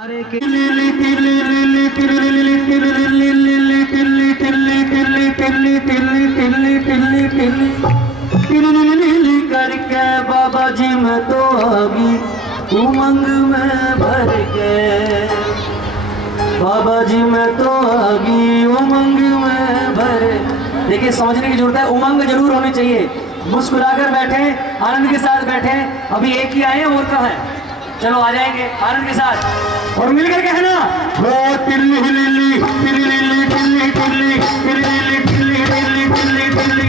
करके बाबा जी मैं तो आगी उमंग में भर के, बाबा जी मैं तो आगी उमंग में भर। देखिए समझने की जरूरत है, उमंग जरूर होनी चाहिए। मुस्कुराकर बैठे, आनंद के साथ बैठे। अभी एक ही आए हैं और कहाँ है, चलो आ जाएंगे आनंद के साथ और मिलकर कहना हो तिल्ली हिली तिल्ली हिली तिल्ली तिल्ली तिल्ली हिली तिल्ली हिली तिल्ली तिल्ली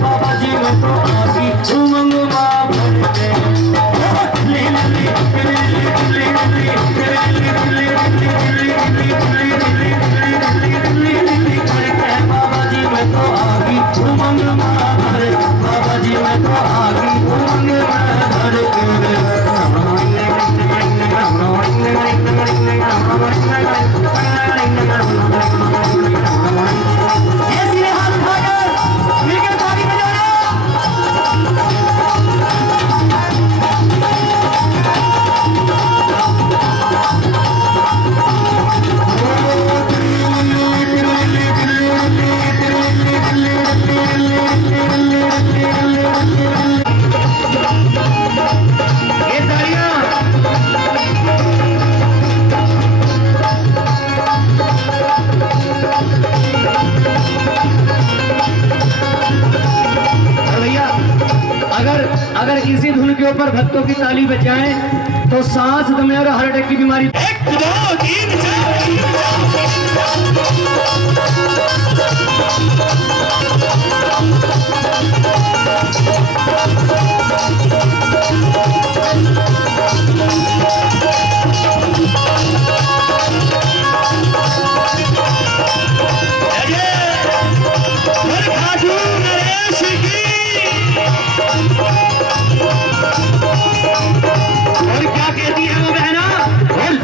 बाबा जी मैं तो आगी उमंग बाबा जी मैं तो आगी उमंग बाबा जी मैं तो आगी उमंग अगर इसी धुन के ऊपर भक्तों की ताली बजाएं तो सांस दमे और हार्ट अटैक की बीमारी। 1 2 3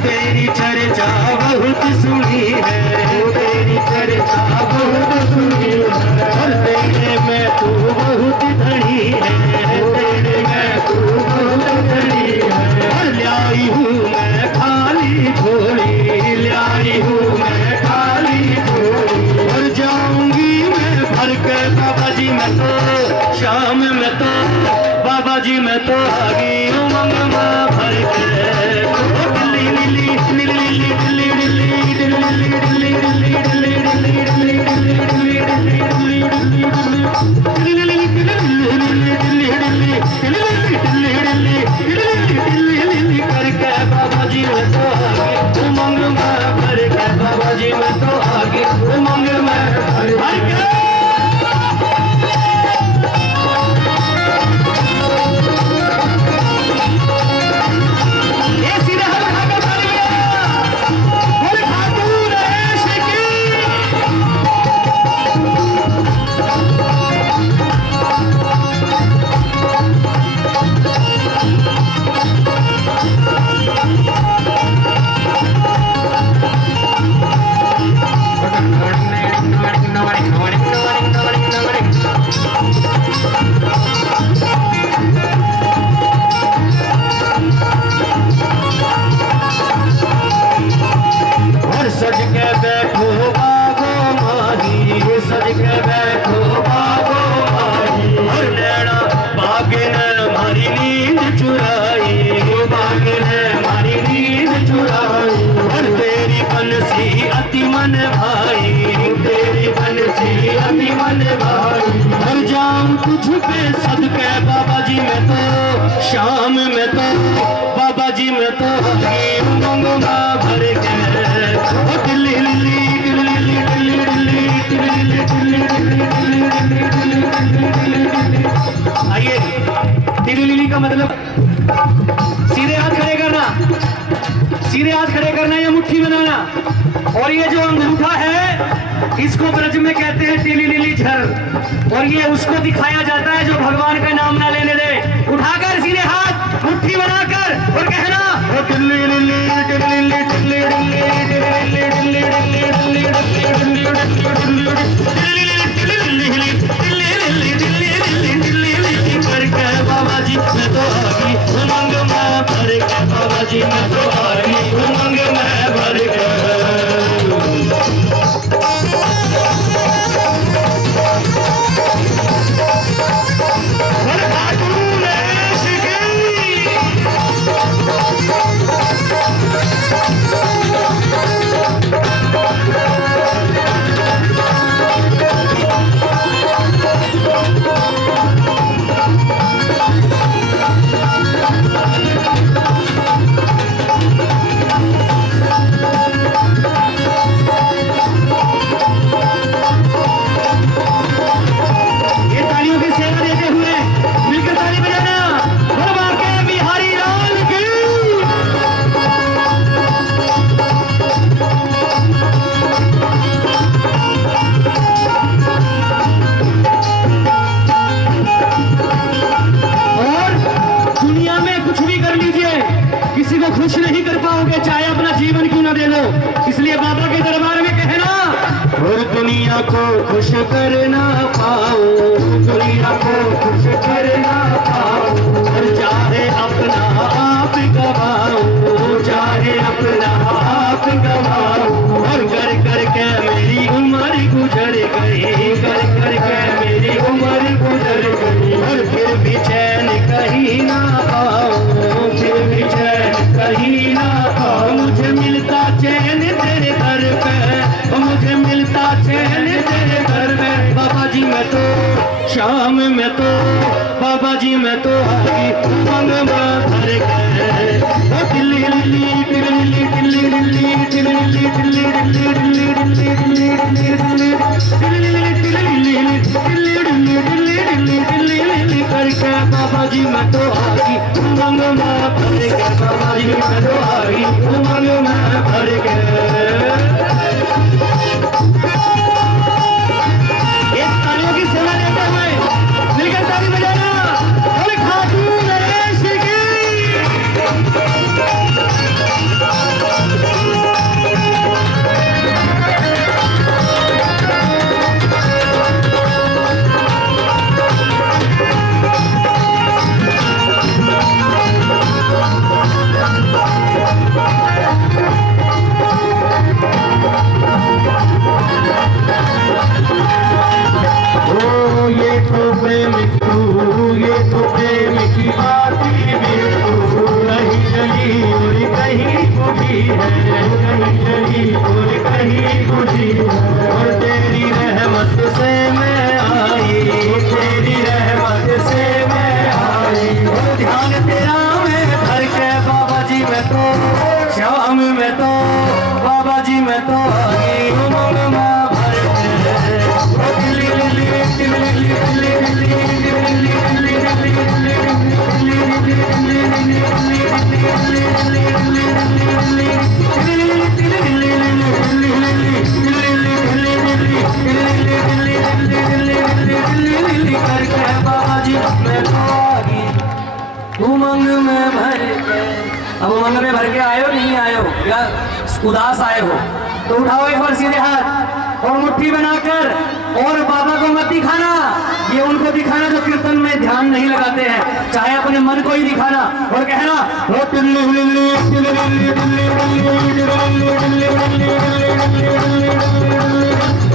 तेरी चर्चा बहुत सुनी है, तेरी चर्चा बहुत सुनी है, और तेरे में तू बहुत धनी है, तेरे में तू बहुत धनी है। और लाई हूँ मैं खाली झोली, लाई हूँ मैं खाली झोली, और जाऊंगी मैं भर के बाबा जी मैं तो शाम में तो बाबा जी मैं तो आगी उमंग में भर के। करके बाबा जी मैं तो आगे उमंग में भर के, बाबा जी मैं तो आगे उमंग में भर के। सज के बैठो बागो माही, सज के बैठो बागो माही, और नैना बाग ने हमारी नींद चुराई, बाग ने हमारी नींद चुराई। और तेरी बंसी अति मन भाई, तेरी बंसी अति मन भाई। और जाऊं तुझ पे सदके बाबा जी मैं तो शाम में तो बाबा जी मैं तो उमंग में भर के। आइए, तिली का मतलब सीधे हाथ खड़े करना, सीधे हाथ खड़े करना या मुट्ठी और ये जो अंगूठा है इसको ब्रज में कहते हैं टिली लिली झर, और ये उसको दिखाया जाता है जो भगवान का नाम ना लेने दे। उठाकर सीधे हाथ मुट्ठी बनाकर और कहना टिल्ली लिली टिल्ली लिली टिल्ली लिली टिल्ली लिली टिल्ली लिली करके बाबा जी मैं तो आगी उमंग में भर के, बाबा जी मैं तो आगी उमंग में भर के। खुश नहीं कर पाओगे चाहे अपना जीवन क्यों ना दे लो, इसलिए बाबा के दरबार में कहना और दुनिया को खुश कर ना पाओ, दुनिया को खुश कर ना पाओ, और चाहे अपना आप गवाओ, चाहे अपना आप गवाओ, और कर कर के मेरी उम्र गुजर गई, कर कर के मेरी उम्र गुजर गई, और फिर भी चैन कहीं ना पाओ, फिर भी चैन कहीं ना पाओ। मुझे मिलता चैन तेरे घर पे, मुझे मिलता चैन तेरे घर में, बाबा जी मैं तो शाम में तो, बाबा जी मैं तो आई उमंग में भर गए। टिल्ली लिली टिल्ली टिल्ली टिल्ली टिल्ली टिल्ली टिल्ली टिल्ली टिल्ली करके बाबा जी मैं तो आई उमंग में भर गए, बाबा जी मैं तो आई उमंग में भर गए। इस तालियों की सेवा लेते हुए मिलकर ताली बजाना, बोले खाटू नरेश की। शाम में तो बाबा जी मैं तो आई उमंग में भर गए। टिल्ली लिली टिल्ली लिली टिल्ली लिली करके बाबा जी मैं तो आई उमंग में भर गए। अब उमंग में भर के आयो नहीं आयो या उदास आए हो तो उठाओ एक बार सीधे हाथ और मुट्ठी बनाकर, और बाबा को मत दिखाना, ये उनको दिखाना जो कीर्तन में ध्यान नहीं लगाते हैं, चाहे अपने मन को ही दिखाना और कहना वो टिल्ली लिली टिल्ली लिली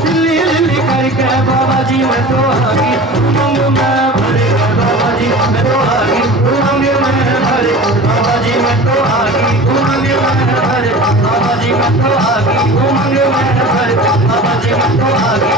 टिल्ली लिली करके बाबा जी मैं तो आगी उमंग में भर गए, बाबा जी मैं तो आगी उमंग में भर गए, बाबा जी मैं तो आगी उमंग में भर गए, बाबा जी मैं तो आगी उमंग में भर गए, बाबा जी मैं तो आगी